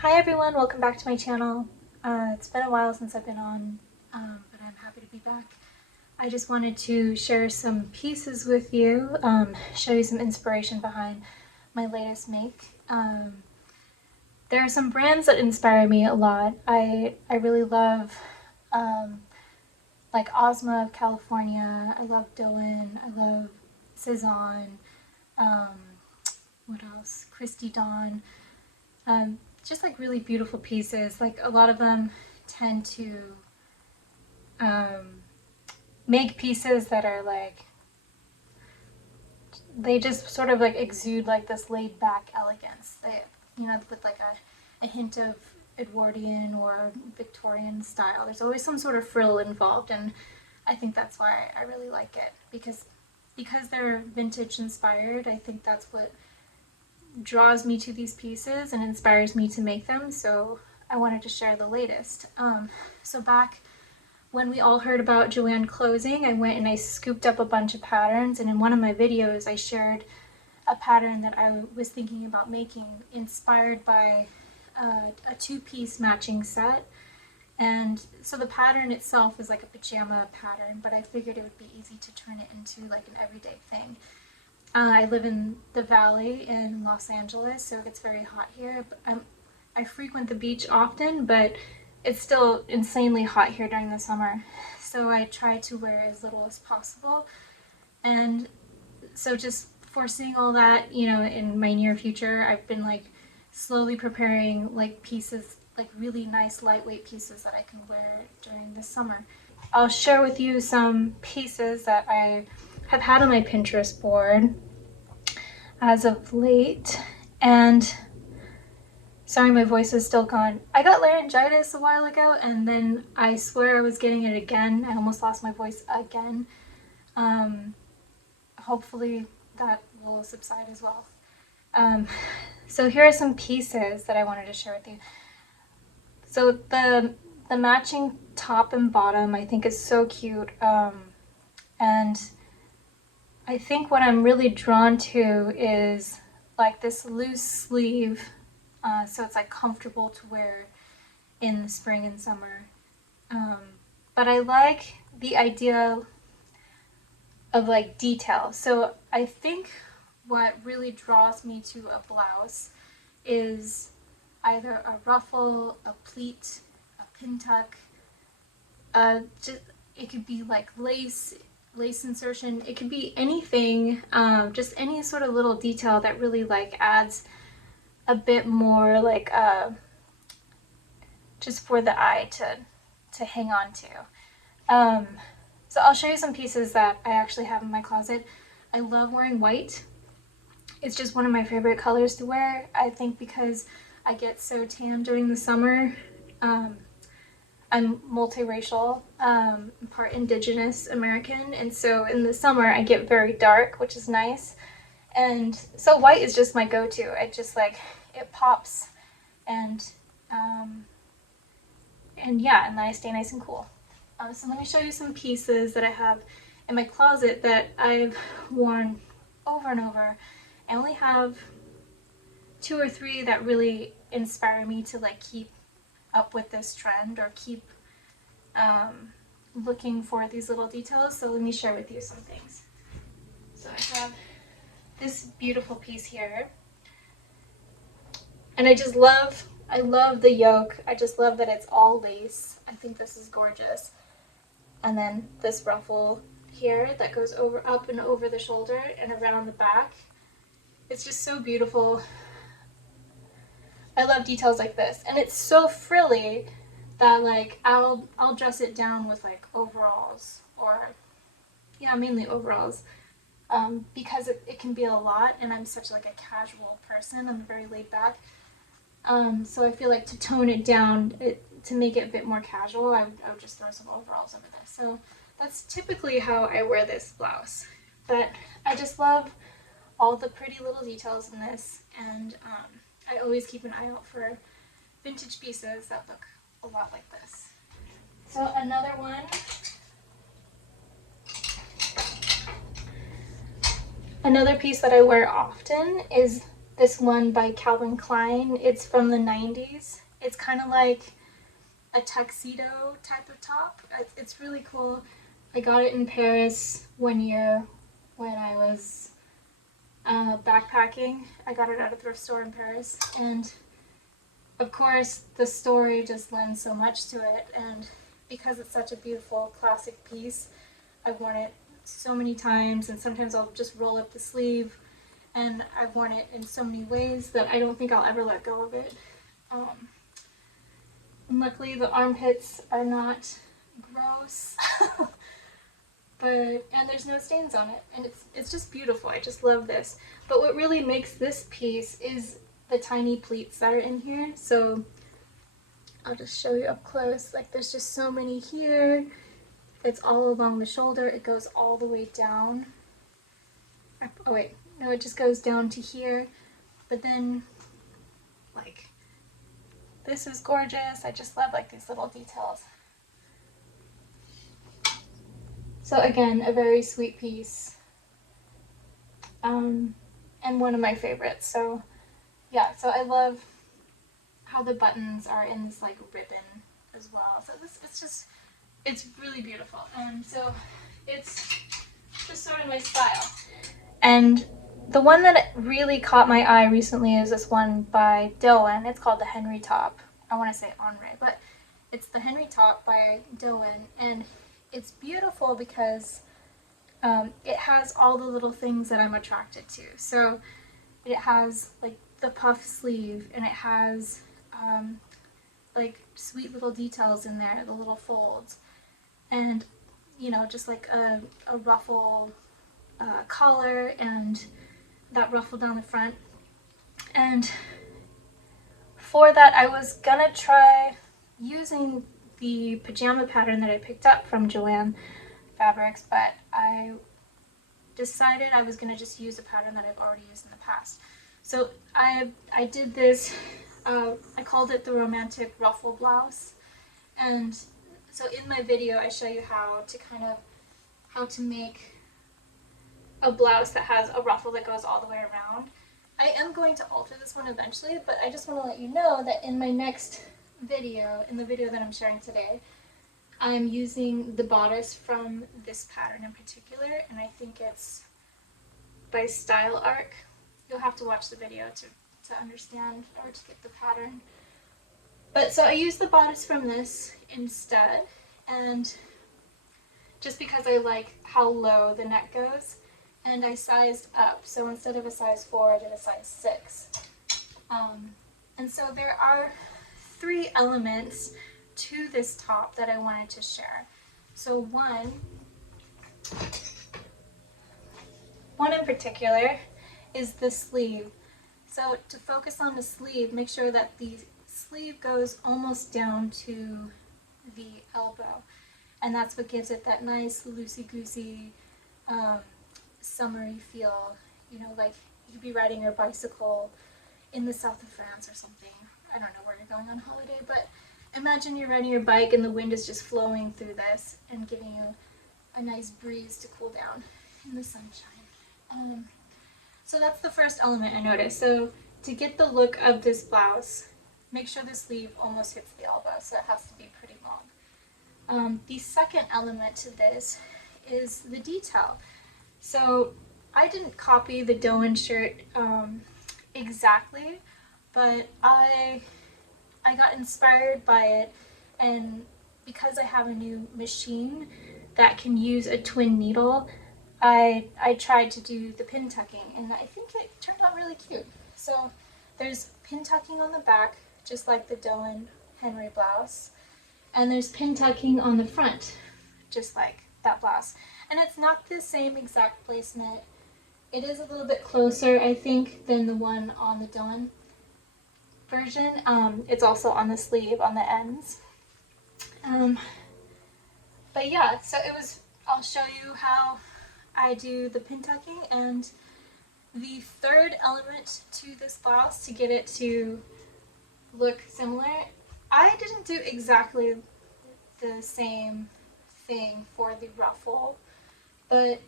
Hi everyone, welcome back to my channel. It's been a while since I've been on, but I'm happy to be back. I just wanted to share some pieces with you, show you some inspiration behind my latest make. There are some brands that inspire me a lot. I really love like Ozma of California, I love Dôen, I love Cezanne, what else? Christy Dawn. Just like really beautiful pieces. Like a lot of them tend to make pieces that are like, they just sort of like exude like this laid back elegance. They, with like a hint of Edwardian or Victorian style. There's always some sort of frill involved, and I think that's why I really like it, because they're vintage inspired. I think that's what draws me to these pieces and inspires me to make them, so I wanted to share the latest. So back when we all heard about Dôen closing, I went and I scooped up a bunch of patterns, and in one of my videos I shared a pattern that I was thinking about making inspired by a two-piece matching set. And so the pattern itself is like a pajama pattern, but I figured it would be easy to turn it into like an everyday thing. I live in the valley in Los Angeles, so it gets very hot here. I frequent the beach often, but it's still insanely hot here during the summer. So I try to wear as little as possible. And so just foreseeing all that, in my near future, I've been like slowly preparing like pieces, like really nice lightweight pieces that I can wear during the summer. I'll share with you some pieces that I have had on my Pinterest board as of late, and sorry, my voice is still gone. I got laryngitis a while ago, and then I swear I was getting it again. I almost lost my voice again. Hopefully that will subside as well. So here are some pieces that I wanted to share with you. So the matching top and bottom I think is so cute, and I think what I'm really drawn to is like this loose sleeve, so it's like comfortable to wear in the spring and summer. But I like the idea of like detail. So I think what really draws me to a blouse is either a ruffle, a pleat, a pin tuck. It could be like lace insertion. It could be anything, just any sort of little detail that really like adds a bit more like just for the eye to hang on to. So I'll show you some pieces that I actually have in my closet. I love wearing white. It's just one of my favorite colors to wear. I think because I get so tan during the summer. I'm multiracial, part indigenous American, and so in the summer I get very dark, which is nice. And so white is just my go-to. It just like, it pops, and yeah, and then I stay nice and cool. So let me show you some pieces that I have in my closet that I've worn over and over. I only have 2 or 3 that really inspire me to like keep up with this trend or keep looking for these little details. So let me share with you some things. So I have this beautiful piece here, and I love the yoke. I just love that it's all lace. I think this is gorgeous. And then this ruffle here that goes up and over the shoulder and around the back. It's just so beautiful. I love details like this, and it's so frilly that like I'll dress it down with like overalls, or mainly overalls, because it can be a lot, and I'm such like a casual person. I'm very laid back, so I feel like to tone it down, to make it a bit more casual, I would just throw some overalls over this. So that's typically how I wear this blouse, but I just love all the pretty little details in this, and I always keep an eye out for vintage pieces that look a lot like this. So another one, another piece that I wear often is this one by Calvin Klein. It's from the 90s. It's kind of like a tuxedo type of top. It's really cool. I got it in Paris one year when I was backpacking. I got it at a thrift store in Paris, and of course the story just lends so much to it, and because it's such a beautiful classic piece, I've worn it so many times, and sometimes I'll just roll up the sleeve, and I've worn it in so many ways that I don't think I'll ever let go of it. And luckily the armpits are not gross, and there's no stains on it, and it's just beautiful. I just love this. But what really makes this piece is the tiny pleats that are in here. So I'll just show you up close. Like, there's just so many here. It's all along the shoulder. It goes all the way down. Oh wait, no, it just goes down to here. But then, like, this is gorgeous. I just love like these little details. So again, a very sweet piece, and one of my favorites. So yeah, so I love how the buttons are in this like ribbon as well. So it's really beautiful, and so it's just sort of my style. And the one that really caught my eye recently is this one by Dôen. It's called the Henri top. I want to say Henri, but it's the Henri top by Dôen, and it's beautiful because it has all the little things that I'm attracted to. So it has like the puff sleeve, and it has like sweet little details in there, the little folds, and you know, just like a ruffle collar and that ruffle down the front. And for that, I was gonna try using the pajama pattern that I picked up from Dôen Fabrics, but I decided I was gonna just use a pattern that I've already used in the past. So I did this, I called it the romantic ruffle blouse, and so in my video I show you how to make a blouse that has a ruffle that goes all the way around. I am going to alter this one eventually, but I just want to let you know that in my next video, in the video that I'm sharing today, I'm using the bodice from this pattern in particular, and I think it's by Style Arc. You'll have to watch the video to understand or to get the pattern. But so I used the bodice from this instead, and just because I like how low the neck goes, and I sized up. So instead of a size 4, I did a size 6. And so there are 3 elements to this top that I wanted to share. So one in particular is the sleeve. So to focus on the sleeve, make sure that the sleeve goes almost down to the elbow. And that's what gives it that nice loosey-goosey, summery feel, you know, like you'd be riding your bicycle in the south of France or something. I don't know where you're going on holiday, but imagine you're riding your bike and the wind is just flowing through this and giving you a nice breeze to cool down in the sunshine. So that's the first element I noticed. So to get the look of this blouse, make sure the sleeve almost hits the elbow, so it has to be pretty long. The second element to this is the detail. So I didn't copy the Dôen shirt exactly, but I got inspired by it, and because I have a new machine that can use a twin needle, I tried to do the pin tucking, and I think it turned out really cute. So there's pin tucking on the back, just like the Dôen Henri blouse, and there's pin tucking on the front, just like that blouse. And it's not the same exact placement. It is a little bit closer, I think, than the one on the Dôen version. It's also on the sleeve, on the ends. But yeah, so I'll show you how I do the pin tucking. And the third element to this blouse, to get it to look similar, I didn't do exactly the same thing for the ruffle, but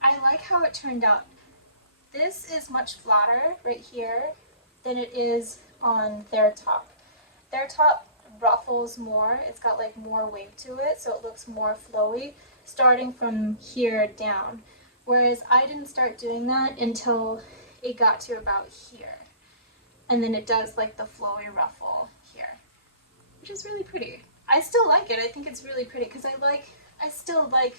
I like how it turned out. this is much flatter right here than it is on their top. Their top ruffles more, it's got like more wave to it, so it looks more flowy starting from here down. Whereas I didn't start doing that until it got to about here. And then it does like the flowy ruffle here, which is really pretty. I still like it. I think it's really pretty because I still like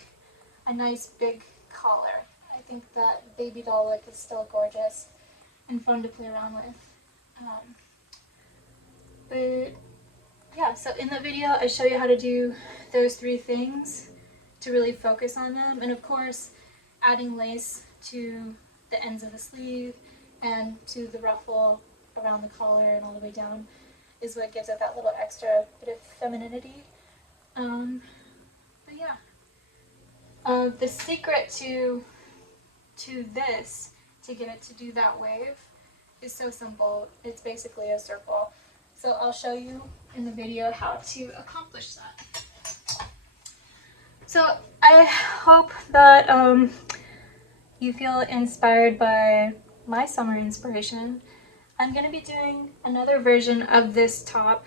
a nice big collar. I think that baby doll look is still gorgeous and fun to play around with. But yeah, so in the video I show you how to do those 3 things to really focus on them. And of course, adding lace to the ends of the sleeve and to the ruffle around the collar and all the way down is what gives it that little extra bit of femininity. But yeah, the secret to this, to get it to do that wave, is so simple. It's basically a circle. So I'll show you in the video how to accomplish that. So I hope that you feel inspired by my summer inspiration. I'm going to be doing another version of this top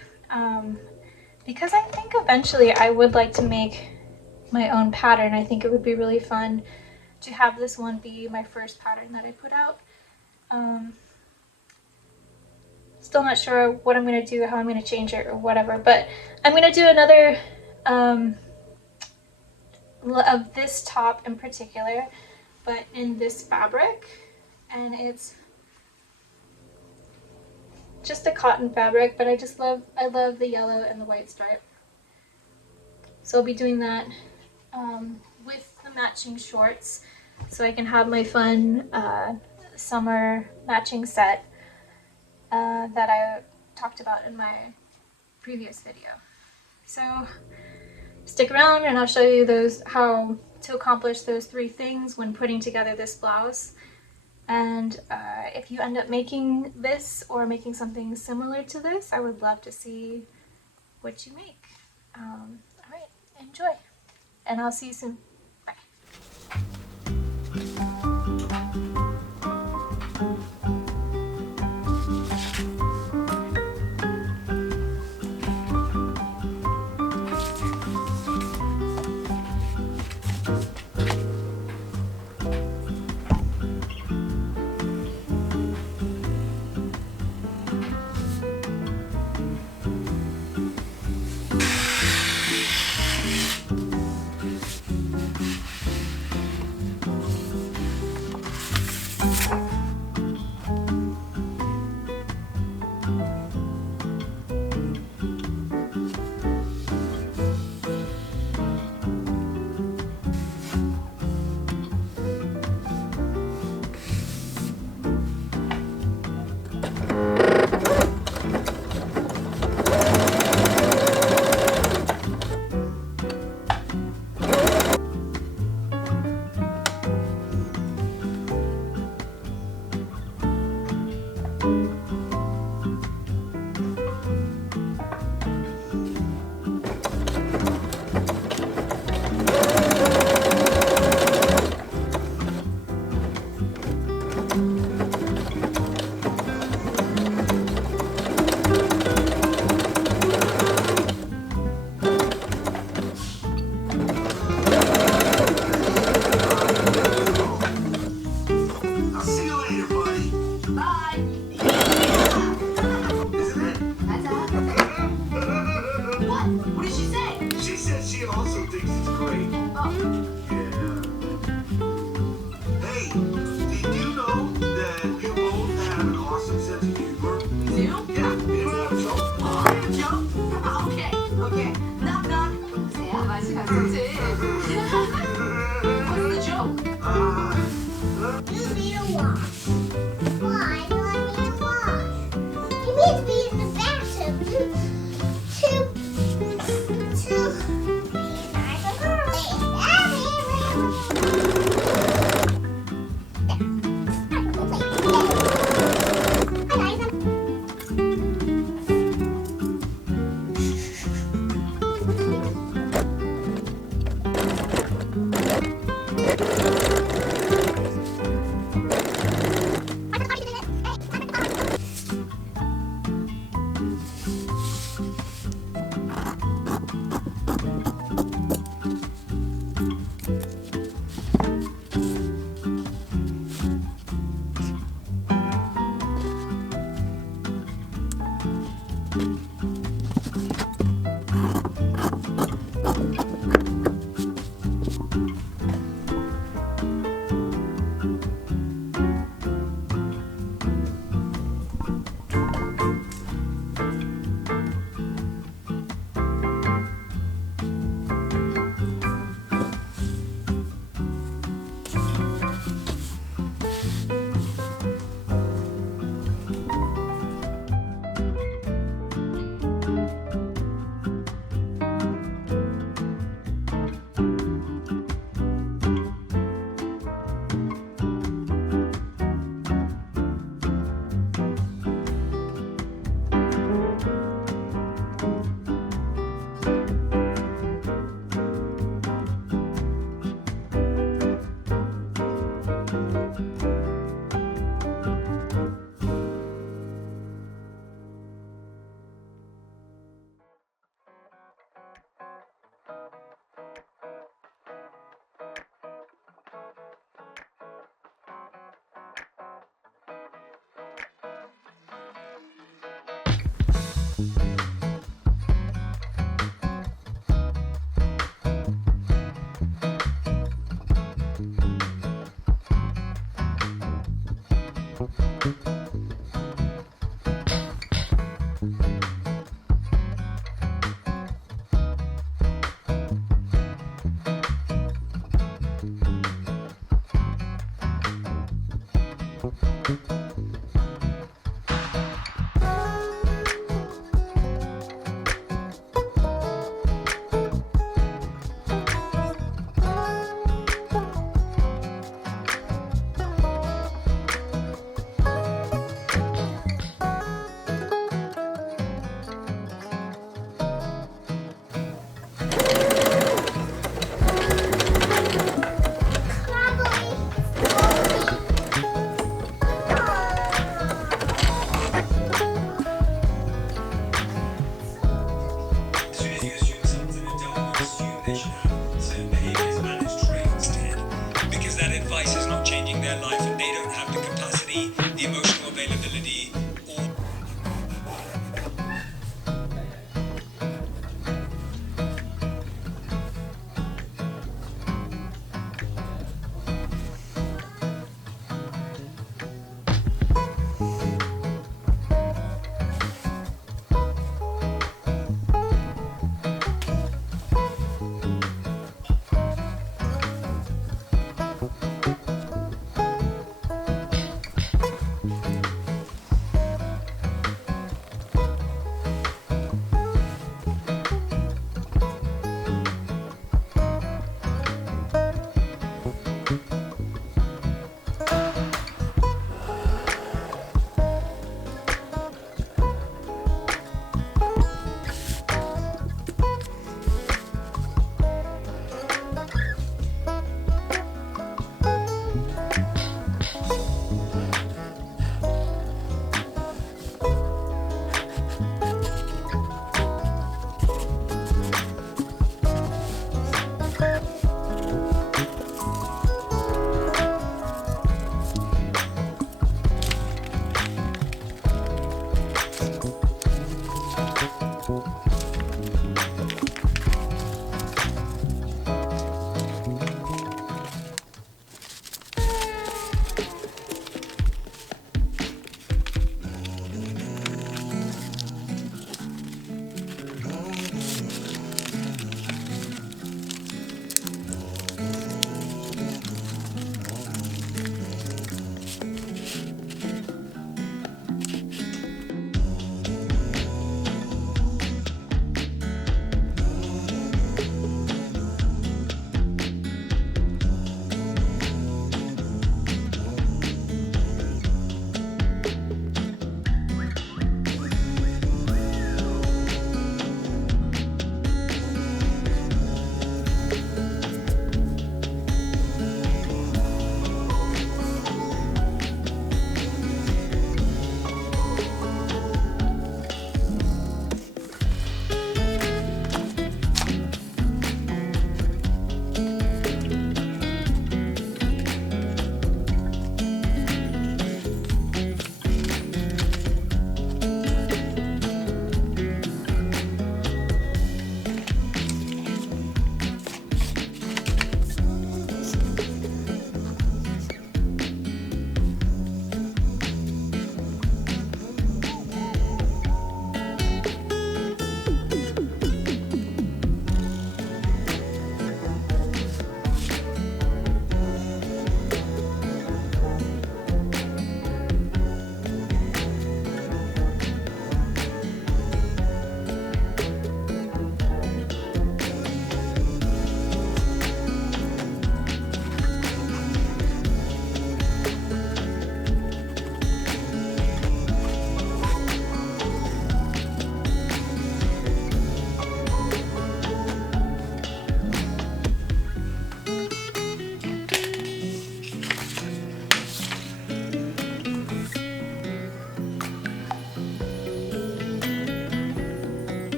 because I think eventually I would like to make my own pattern. I think it would be really fun to have this one be my first pattern that I put out. Still not sure what I'm going to do, how I'm going to change it or whatever, but I'm going to do another of this top in particular, but in this fabric, and it's just a cotton fabric, but I love the yellow and the white stripe. So I'll be doing that with the matching shorts, so I can have my fun summer matching set that I talked about in my previous video. So stick around and I'll show you how to accomplish those 3 things when putting together this blouse. And if you end up making this or making something similar to this, I would love to see what you make. Alright, enjoy, and I'll see you soon.